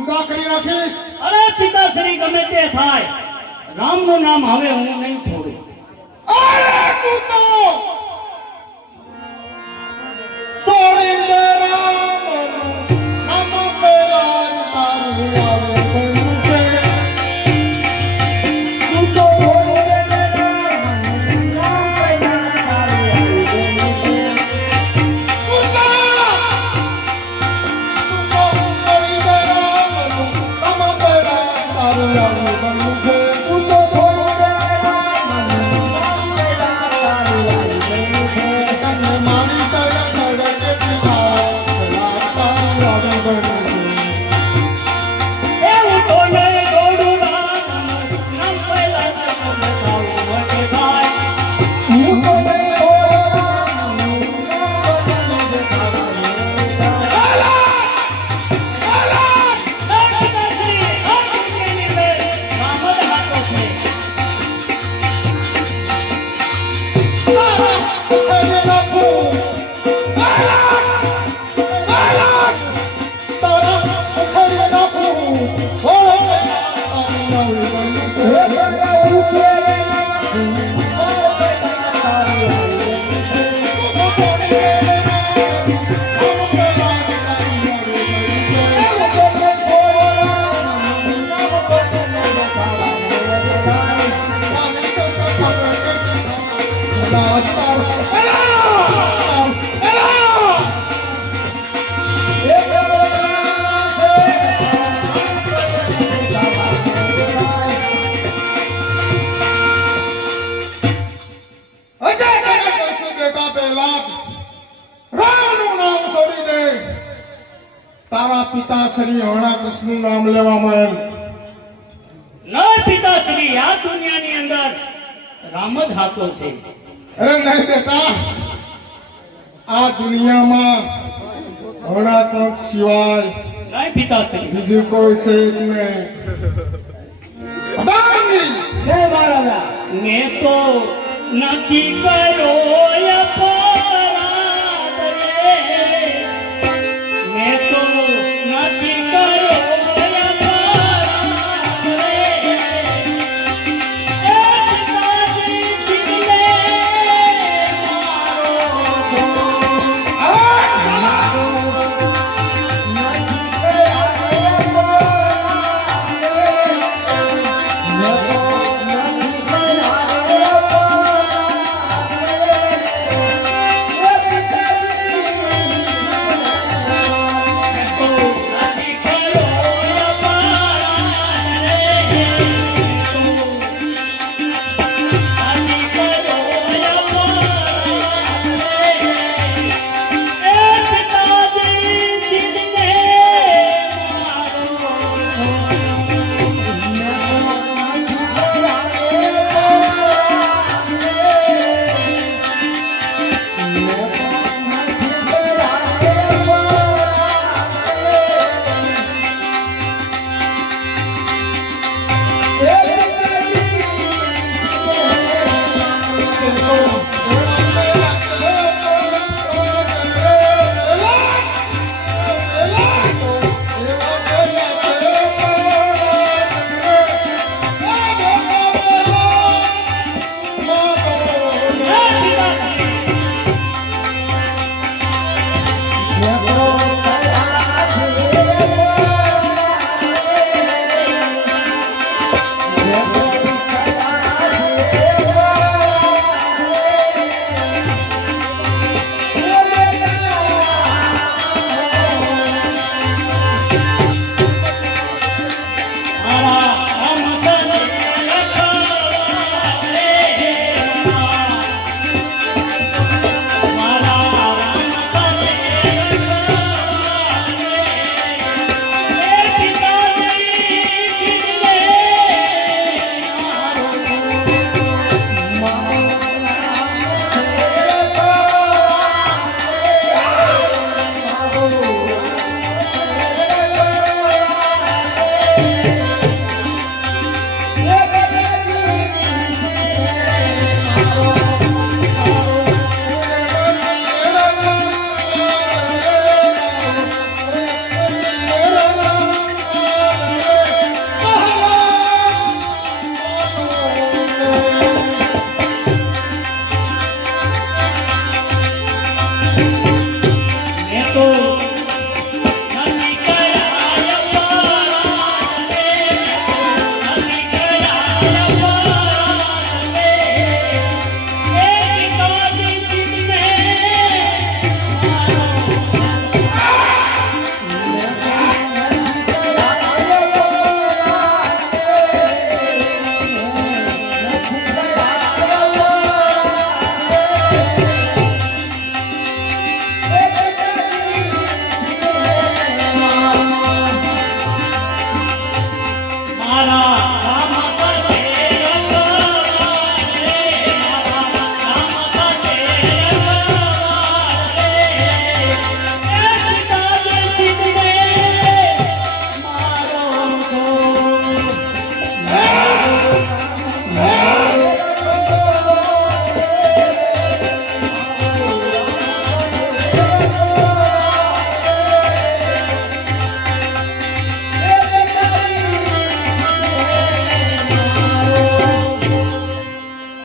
જુદા કરી નાખીશ. અરે પિતાશ્રી ગમે તે થાય. રામનું નામ હવે હું નહીં છોડું. અરે તો não vou. તારા પિતા શ્રી હણા કૃષ્ણ નામ લેવામાં આવ્યું બીજું કોઈ છે નહીં. મેં તો નથી કર્યો